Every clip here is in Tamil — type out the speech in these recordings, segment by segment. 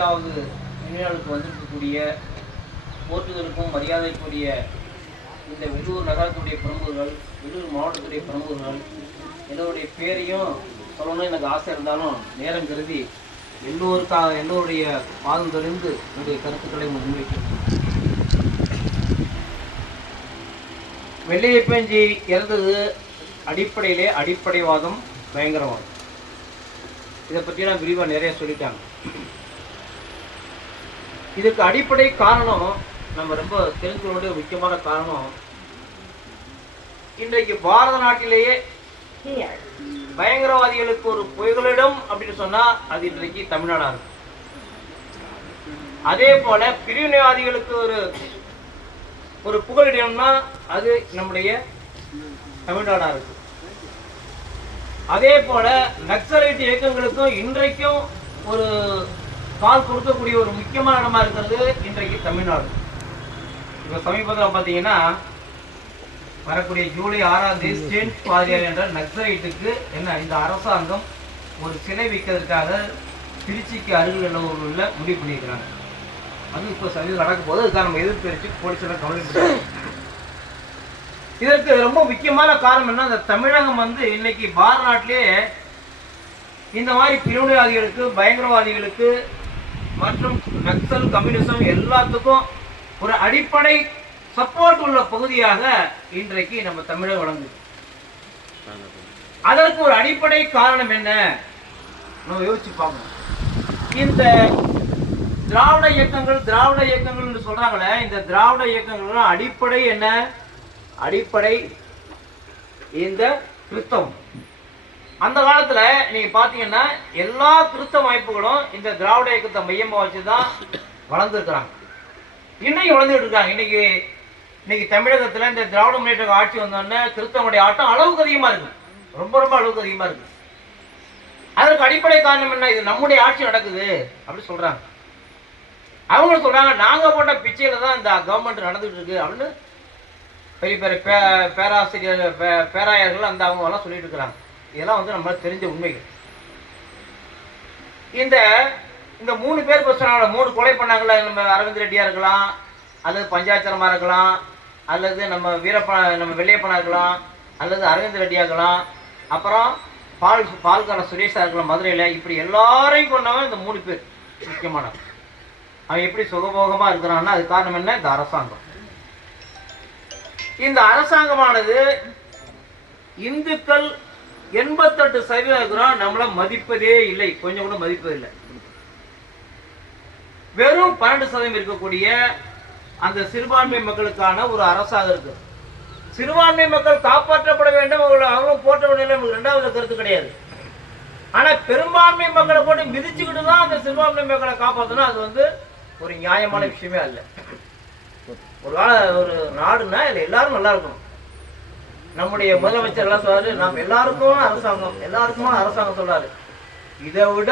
12வது நினைவுக்கு வந்திருக்கக்கூடிய போற்றுதலுக்கும் மரியாதைக்குரிய இந்த வெள்ளூர் நகரத்துடைய பிரமுகர்கள், வெள்ளூர் மாவட்டத்துடைய பிரமுகர்கள், எல்லோருடைய பேரையும் சொல்லணும்னு எனக்கு ஆசை இருந்தாலும் நேரம் கருதி எல்லோருடைய பாதம் தெரிந்து என்னுடைய கருத்துக்களை முன்வைக்கிறேன். வெள்ளையப்பஞ்சி இறந்தது அடிப்படையிலே அடிப்படைவாதம், பயங்கரவாதம். இதை பற்றி நான் விரிவாக நிறைய சொல்லிட்டாங்க. இதுக்கு அடிப்படை காரணம் நம்ம ரொம்ப தெரிஞ்சுக்கொள்ள முக்கியமான காரணம், இன்றைக்கு பாரத நாட்டிலேயே பயங்கரவாதிகளுக்கு ஒரு புகலிடம் அப்படின்னு சொன்னா அது இன்றைக்கு தமிழ்நாடா இருக்கு. அதே போல பிரிவினைவாதிகளுக்கு ஒரு புகலிடம்னா அது நம்முடைய தமிழ்நாடா இருக்கு. அதே போல நக்சலைட் இயக்கங்களுக்கும் இன்றைக்கும் ஒரு கால் கொடுக்கக்கூடிய ஒரு முக்கியமான இடமா இருக்கிறது இன்றைக்கு தமிழ்நாடு. இப்ப சமீபத்தில் பார்த்தீங்கன்னா வரக்கூடிய ஜூலை 6ஆம் தேதி ஸ்டேட் பாதிரியார் என்ற நக்சலைட்டுக்கு இந்த அரசாங்கம் ஒரு சிலை வைக்கிறதுக்காக திருச்சிக்கு அருகில் உள்ள முடிவு பண்ணியிருக்கிறாங்க. அது இப்போ சமீபம் நடக்கும் போது அதுக்காக நம்ம எதிர்ப்பு தெரிவித்து போலீஸெல்லாம் கவனிக்கிறாங்க. இதற்கு ரொம்ப முக்கியமான காரணம் என்ன, இந்த தமிழகம் இன்னைக்கு பாரத நாட்டிலே இந்த மாதிரி பிரிவினைவாதிகளுக்கு, பயங்கரவாதிகளுக்கு மற்றும் நக்சல், கம்யூனிசம் எல்லாத்துக்கும் ஒரு அடிப்படை சப்போர்ட் உள்ள பகுதியாக இன்றைக்கு நம்ம தமிழகம் வழங்குது. அதற்கு ஒரு அடிப்படை காரணம் என்ன நம்ம யோசிச்சு பார்க்கணும். இந்த திராவிட இயக்கங்கள் சொல்றாங்களே, இந்த திராவிட இயக்கங்கள் அடிப்படை என்ன? அடிப்படை இந்த கிறிஸ்தவம். அந்த காலத்துல நீங்க பாத்தீங்கன்னா எல்லா கிறிஸ்தவ அமைப்புகளும் இந்த திராவிட இயக்கத்தை மையமா வச்சுதான் வளர்ந்துருக்கிறாங்க, இன்னைக்கு வளர்ந்துட்டு இருக்காங்க. இன்னைக்கு தமிழகத்துல இந்த திராவிட முன்னேற்ற ஆட்சி வந்தோடனே கிறிஸ்தவனுடைய ஆட்டம் அளவுக்கு அதிகமா இருக்கு, ரொம்ப ரொம்ப அளவுக்கு அதிகமா இருக்கு. அதற்கு அடிப்படை காரணம் என்ன? இது நம்முடைய ஆட்சி நடக்குது அப்படின்னு சொல்றாங்க. அவங்க சொல்றாங்க நாங்க போட்ட பிச்சையில தான் இந்த கவர்மெண்ட் நடந்துட்டு இருக்கு அப்படின்னு பெரிய பெரிய பேராயர்கள் அவங்க எல்லாம் சொல்லிட்டு இருக்கிறாங்க. இதெல்லாம் நம்மளுக்கு தெரிஞ்ச உண்மைகள். இந்த 3 பேர் சொன்னாங்க, 3 கொலை பண்ணாங்களா, நம்ம அரவிந்த் ரெட்டியா இருக்கலாம், அல்லது பஞ்சாச்சரமா இருக்கலாம், அல்லது நம்ம வெள்ளையப்பனா இருக்கலாம், அல்லது அரவிந்த் ரெட்டியா இருக்கலாம், அப்புறம் பால்கார சுரேஷா இருக்கலாம் மதுரையில. இப்படி எல்லாரையும் கொண்டவன் இந்த 3 பேர் முக்கியமானவன். அவன் எப்படி சுகபோகமா இருக்கிறான்னா அது காரணம் என்ன? இந்த அரசாங்கம். இந்த அரசாங்கமானது இந்துக்கள் 88% நம்மள மதிப்பதே இல்லை, கொஞ்சம் கூட மதிப்பதே இல்லை. வெறும் 12% இருக்கக்கூடிய அந்த சிறுபான்மை மக்களுக்கான ஒரு அரசாக இருக்கு. சிறுபான்மை மக்கள் காப்பாற்றப்பட வேண்டும், அவங்க போற்ற வேண்டும், இரண்டாவது கருத்து கிடையாது. ஆனா பெரும்பான்மை மக்களை போட்டு மிதிச்சுக்கிட்டு தான் அந்த சிறுபான்மை மக்களை காப்பாற்றணும். அது ஒரு நியாயமான விஷயமே அல்ல. ஒரு நாடுன்னா இதுல எல்லாரும் நல்லா இருக்கணும். நம்முடைய முதலமைச்சர் எல்லாம் சொல்றாரு, நாம் எல்லாருக்கும் அரசாங்கம் சொல்றாரு. இதை விட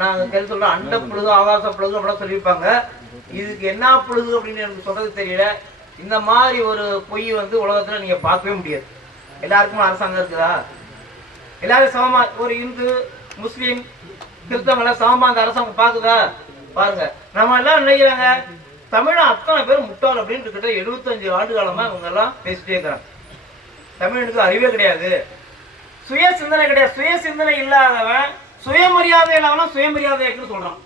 நாங்க கேள்வி சொல்றோம், அண்ட புழுகு ஆகாச புழுகு அப்படிலாம் சொல்லியிருப்பாங்க. இதுக்கு என்ன புழுகு அப்படின்னு எனக்கு சொல்றது தெரியல. இந்த மாதிரி ஒரு பொய் உலகத்துல நீங்க பார்க்கவே முடியாது. எல்லாருக்குமே அரசாங்கம் இருக்குதா? எல்லாரும் சமமா, ஒரு இந்து, முஸ்லீம், கிறிஸ்தவங்க சமமா அந்த அரசாங்கம் பாக்குதா? பாருங்க. நம்ம எல்லாம் நினைக்கிறாங்க தமிழன் அத்தனை பேர் முட்டாள் அப்படின்னு கிட்ட 75 ஆண்டு காலமா இவங்க எல்லாம் பேசிட்டே இருக்கிறாங்க. தமிழனுக்கு அறிவே கிடையாது, சுய சிந்தனை கிடையாது. சுய சிந்தனை இல்லாதவன், சுயமரியாதை இல்லாதவன் சுயமரியாதைன்னு சொல்றான்.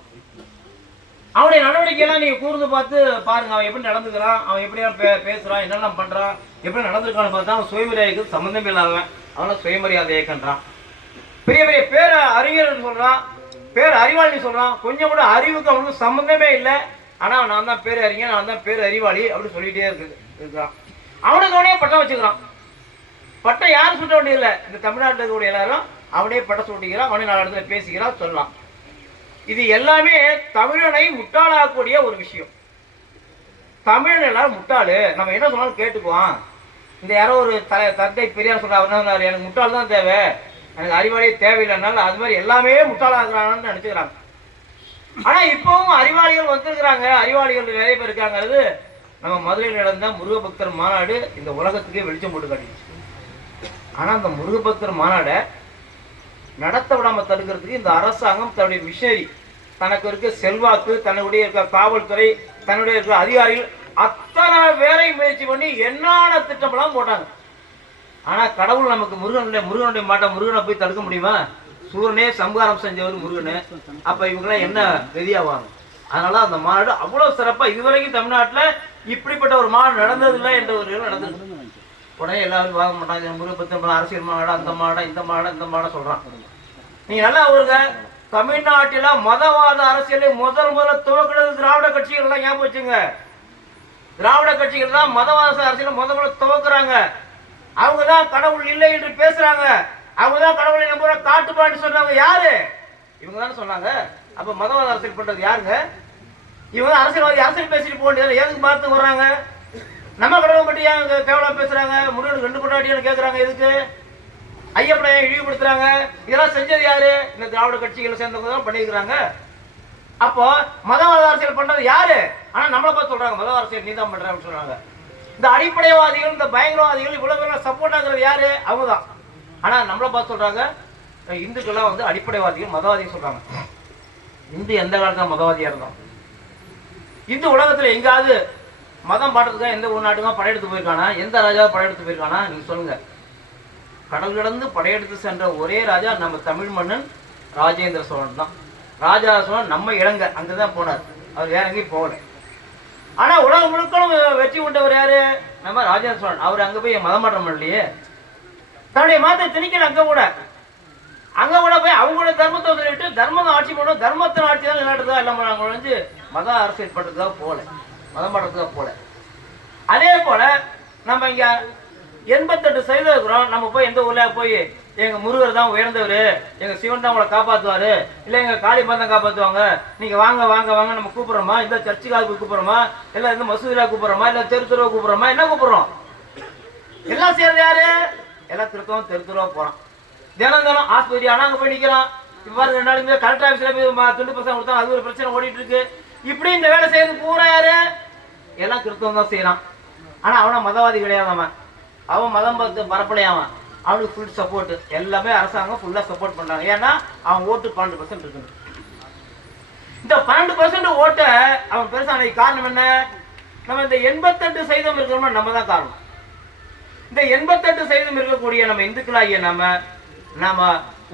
அவனுடைய நடவடிக்கையெல்லாம் நீங்க கூர்ந்து பார்த்து பாருங்க, அவன் எப்படி நடந்துக்கிறான், அவன் எப்படியா பேசுறான், என்னெல்லாம் பண்றான், எப்படி நடந்திருக்கான்னு பார்த்தா அவன் சுயமரியாதைக்கு சம்பந்தம் இல்லாதவன், அவனை சுயமரியாதை இயக்கன்றான். பெரிய பெரிய பேர அறிஞர் சொல்றான், பேர் அறிவாளி சொல்றான். கொஞ்சம் கூட அறிவுக்கு அவனுக்கு சம்பந்தமே இல்லை. ஆனா நான் தான் பேர் அறிஞர், நான் தான் பேர் அறிவாளி அப்படின்னு சொல்லிட்டே இருக்கிறான். அவனுக்கு அவனே பட்டம் வச்சுக்கிறான். பட்டம் யாரும் சுட்ட வேண்டியதில்லை. இந்த தமிழ்நாட்டில் இருக்கக்கூடிய எல்லாரும் அவனே பட்டம் சுட்டிக்கிறான், அவனே 4 இடத்துல பேசிக்கிறான், சொல்லலாம். இது எல்லாமே தமிழனை முட்டாளாகக்கூடிய ஒரு விஷயம். தமிழன் எல்லாரும் முட்டாளு, நம்ம என்ன சொன்னாலும் கேட்டுக்குவான். இந்த யாரோ ஒரு தந்தை பெரியார் சொல்ற, அவர் என்ன சொன்னார், எனக்கு முட்டாள் தான் தேவை, எனக்கு அறிவாளியே தேவையில்லைனால அது மாதிரி எல்லாமே முட்டாளாகிறான்னு நினைச்சுக்கிறாங்க. ஆனா இப்பவும் அறிவாளிகள் வந்திருக்கிறாங்க, அறிவாளிகள் நிறைய பேர் இருக்காங்கிறது நம்ம மதுரையில் நடந்த முருகபக்தர் மாநாடு இந்த உலகத்துக்கே வெளிச்சம் போட்டு காட்டிடுச்சு. ஆனா அந்த முருகபக்தர் மாநாடை நடத்த விடாம தடுக்கிறதுக்கு இந்த அரசாங்கம் தன்னுடைய மிஷனரி தனக்கு இருக்க செல்வாக்கு, தன்னுடைய இருக்க காவல்துறை, தன்னுடைய இருக்க அதிகாரிகள் அத்தனை பேரை முயற்சி பண்ணி என்னென்ன திட்டமெல்லாம் போட்டாங்க. ஆனா கடவுள் நமக்கு முருகனுடைய மாட்டை முருகனை போய் தடுக்க முடியுமா? சூரனே சம்ஹாரம் செஞ்சவர் முருகனு. அப்ப இவங்கெல்லாம் என்ன கதியாவாங்க? அதனால அந்த மாநாடு அவ்வளவு சிறப்பா இதுவரைக்கும் தமிழ்நாட்டுல இப்படிப்பட்ட ஒரு மாநாடு நடந்ததில்லை என்ற ஒரு நடந்தது. உடனே எல்லாரும் வாங்க மாட்டாங்க, முருகப்பத்தி அரசியல் மாநாடு, அந்த மாநாடு, இந்த மாநாடு, இந்த மாநாடு சொல்றான். நீங்க நல்லா வருங்க, தமிழ்நாட்டில மதவாத அரசியலை முதல்ல துவக்கிறது திராவிட கட்சிகள் எல்லாம் ஞாபகம் வச்சுங்க. திராவிட கட்சிகள் தான் மதவாத அரசியலை முதல்ல துவக்குறாங்க. அவங்க தான் கடவுள் இல்லை என்று பேசுறாங்க. அவங்க தான் கடவுளை நம்புற காட்டுப்பாட்டு சொன்னாங்க. யாரு? இவங்க தானே சொன்னாங்க. அப்ப மதவாத அரசியல் பண்றது யாருங்க? இவங்க அரசியல்வாதி அரசியல் பேசிட்டு போக வேண்டியது எதுக்கு பார்த்து வர்றாங்க? நம்ம கடவுளை பற்றி ஏன் கேவலம் பேசுறாங்க? முருகனுக்கு 2 பொண்டாட்டின்னு கேட்கறாங்க. எதுக்கு? ஐயப்பனை இழிவுபடுத்துறாங்க. இதெல்லாம் செஞ்சது யாரு? இந்த திராவிட கட்சிகளை சேர்ந்தவங்க தான் பண்ணிருக்கிறாங்க. அப்போ மதவாத அரசியல் பண்றது யாரு? ஆனா நம்மளை பார்த்து சொல்றாங்க மதவாத அரசியல் நீ தான் பண்றன்னு சொல்றாங்க. இந்த அடிப்படைவாதிகள், இந்த பயங்கரவாதிகள் இவ்வளவு பேர் சப்போர்ட் ஆகுறது யாரு? அவங்கதான். ஆனா நம்மளை பார்த்து சொல்றாங்க இந்துக்கெல்லாம் வந்து அடிப்படைவாதிகள், மதவாதிகள் சொல்றாங்க. இந்து எந்த காலத்துல மதவாதியா இருந்தோம்? இந்து உலகத்துல எங்காவது மதம் பாட்டுறதுக்காக எந்த ஒரு நாட்டுக்கும் படையெடுத்து போயிருக்கானா? எந்த ராஜாவும் படையெடுத்து போயிருக்கானா? நீங்க சொல்லுங்க. கடல் கடந்து படையெடுத்து சென்ற ஒரே ராஜா நம்ம தமிழ் மன்னன் ராஜேந்திர சோழன் தான். ராஜராஜ சோழன் நம்ம இலங்கை அங்கதான் போனார். அவர் வேற எங்கேயும் போகல. ஆனா உலகம் முழுக்களும் வெற்றி கொண்டவர் யாரு? நம்ம ராஜேந்திர சோழன். அவர் அங்க போய் மதம் மாற்றம் பண்ணலையே. தன்னுடைய மதத்தை திணிக்கல. அங்க கூட போய் அவங்களோட தர்மத்தை சொல்லிட்டு தர்மத்தை ஆட்சி பண்ணுவோம், தர்மத்தின் ஆட்சி தான் நிலையாட்டுதான் எல்லாம் வந்து மத அரசியல் பண்றதுக்காக போல, மதம் மாற்றத்துக்காக போல. அதே போல நம்ம இங்க 88% இருக்கிறோம். நம்ம போய் எந்த ஊர்ல போய் எங்க முருகர் தான் உயர்ந்தவர், எங்க சிவன் தான் உங்களை காப்பாற்றுவாரு, இல்ல எங்க காளியம்மன் தான் காப்பாற்றுவாங்க, நீங்க வாங்க வாங்க வாங்க நம்ம கூப்பிடுறோமா? இந்த சர்ச்சுக்காக கூப்பிடுறோமா? இல்ல இந்த மசூதியா கூப்பிடுறோமா? இல்ல தெருத்துருவா கூப்பிடுறோமா? என்ன கூப்பிடுறோம்? எல்லாம் சேர்றது யாரு? எல்லாம் திருத்தம் தெருத்துருவா போறோம். தினம் ஆஸ்பத்திரி ஆனா அங்க போய் நிக்கலாம். இப்ப 2 நாளுக்கு கலெக்டர் ஆஃபீஸ்ல போய் துண்டு பசங்க கொடுத்தா அது ஒரு பிரச்சனை ஓடிட்டு இருக்கு. இப்படி இந்த வேலை செய்யறது பூரா யாரு? எல்லாம் கிறிஸ்தவம் தான் செய்யறான். ஆனா அவன மதவாதி கிடையாதாம, அவன் மதம் பார்த்து பரப்பலையாவன். அவனுக்கு ஃபுல் சப்போர்ட். எல்லாமே அரசாங்கம் ஃபுல்லா சப்போர்ட் பண்றாங்க. ஏன்னா அவன் ஓட்டு 12% இருக்கு. இந்த 12% ஓட்ட அவன் பெருசான காரணம் என்ன? நம்ம இந்த 88% இருக்கிறோம்னா நம்ம தான் காரணம். இந்த 88% இருக்கக்கூடிய நம்ம இந்துக்களாகிய நாம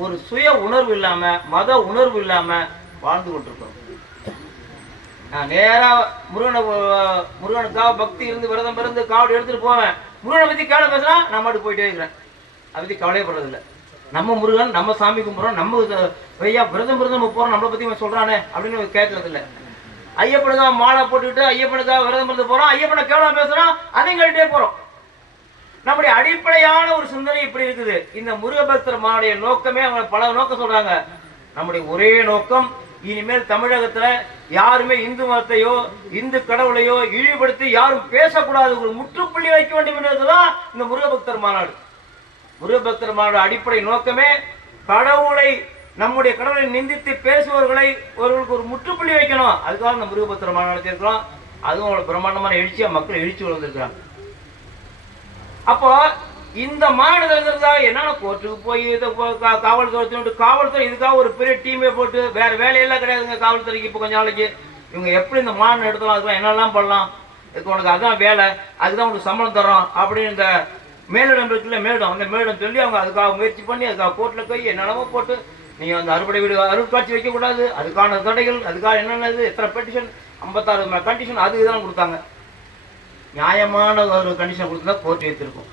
ஒரு சுய உணர்வு இல்லாம, மத உணர்வு இல்லாம வாழ்ந்து கொண்டிருக்கிறோம். நான் நேரா முருகனுக்காக பக்தி இருந்து விரதம் இருந்து காவடி எடுத்துட்டு போவேன். முருகனை பத்தி கேவலம் பேசுனா நான் மட்டும் போயிட்டே இருக்கிறேன். அதை பத்தி கவலையப்படுறது இல்லை. நம்ம முருகன், நம்ம சாமி கும்பிடுறோம், நம்ம ஐயா விரதம் நம்ம போறோம், நம்மளை பத்தி சொல்றானே அப்படின்னு கேட்கறது இல்லை. ஐயப்பனுக்காக மாலை போட்டுக்கிட்டு ஐயப்பனுக்காக விரதம் இருந்து போறோம், ஐயப்பனை கேவலம் பேசுறோம், அதையும் கேட்டுட்டே போறோம். நம்முடைய அடிப்படையான ஒரு சிந்தனை இப்படி இருக்குது. இந்த முருகபக்தர் மானுடைய நோக்கமே அவங்க பல நோக்கம் சொல்றாங்க. நம்முடைய ஒரே நோக்கம், இனிமேல் தமிழகத்துல யாருமே இந்து மதத்தையோ இந்து கடவுளையோ இழிவுபடுத்தி யாரும் பேசக்கூடாது, ஒரு முற்றுப்புள்ளி வைக்க வேண்டும் என்பதுதான் இந்த முருகபக்தர் மாநாடு. முருகபக்தர் மாநாடு அடிப்படை நோக்கமே கடவுளை, நம்முடைய கடவுளை நிந்தித்து பேசுபவர்களை ஒருவருக்கு ஒரு முற்றுப்புள்ளி வைக்கணும். அதுக்காக இந்த முருகபக்தர் மாநாடு இருக்கிறோம். அதுவும் ஒரு பிரம்மாண்டமான எழுச்சியா மக்கள் எழுச்சி வளர்ந்துருக்காங்க. அப்போ இந்த மாநாடு என்னன்னா கோர்ட்டுக்கு போய் காவல்துறை இதுக்காக ஒரு பெரிய டீமே போட்டு வேற வேலையெல்லாம் கிடையாதுங்க காவல்துறைக்கு. இப்போ கொஞ்ச நாளைக்கு இவங்க எப்படி இந்த மாநாடு எடுத்தலாம், அதுக்கு என்னெல்லாம் பண்ணலாம், இதுக்கு உனக்கு அதான் வேலை, அதுதான் உனக்கு சம்பளம் தரோம் அப்படின்னு இந்த மேலிடம் இருக்குல்ல, அந்த மேலிடம் சொல்லி அவங்க அதுக்காக முயற்சி பண்ணி அதுக்காக கோர்ட்டில் போய் என்னென்னமோ போட்டு நீங்கள் அந்த அறுபடை வீடு அருட்காட்சி வைக்கக்கூடாது, அதுக்கான தடைகள், அதுக்காக என்னென்னது எத்தனை பெட்டிஷன் 56 கண்டிஷன் அதுக்கு தான் கொடுத்தாங்க. நியாயமான ஒரு கண்டிஷன் கொடுத்தா கோர்ட் ஏற்றிருக்கும்.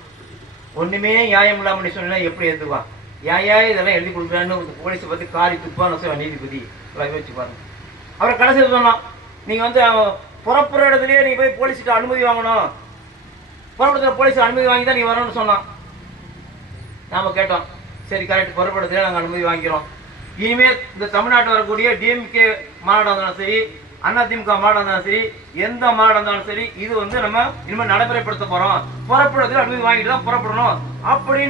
ஒண்ணுமே நியாயம் இல்லாமல் சொன்னா எப்படி ஏற்றுவான்? இதெல்லாம் எழுதி கொடுக்குறான்னு போலீஸை பற்றி காரி துப்பான நீதிபதி வச்சு பாருங்க. அவரை கடைசியில் சொன்னான், நீங்க வந்து புறப்புற இடத்துலயே நீங்க போய் போலீஸ்கிட்ட அனுமதி வாங்கணும், புறப்படத்துல போலீஸ் அனுமதி வாங்கி தான் நீ வரணும்னு சொன்னான். நாம கேட்டோம், சரி கரெக்ட், புறப்படத்துல நாங்கள் அனுமதி வாங்கிக்கிறோம். இனிமேல் இந்த தமிழ்நாட்டில் வரக்கூடிய டிஎம்கே மாநாடு இருந்தாலும் சரி, அதிமுக மாநாடு இருந்தாலும் சரி, எந்த மாநாடு இருந்தாலும் சரி, இது வந்து நம்ம இனிமேல் நடைமுறைப்படுத்த போறோம், புறப்படுறதுல அனுமதி வாங்கிட்டு தான் புறப்படணும் அப்படின்னு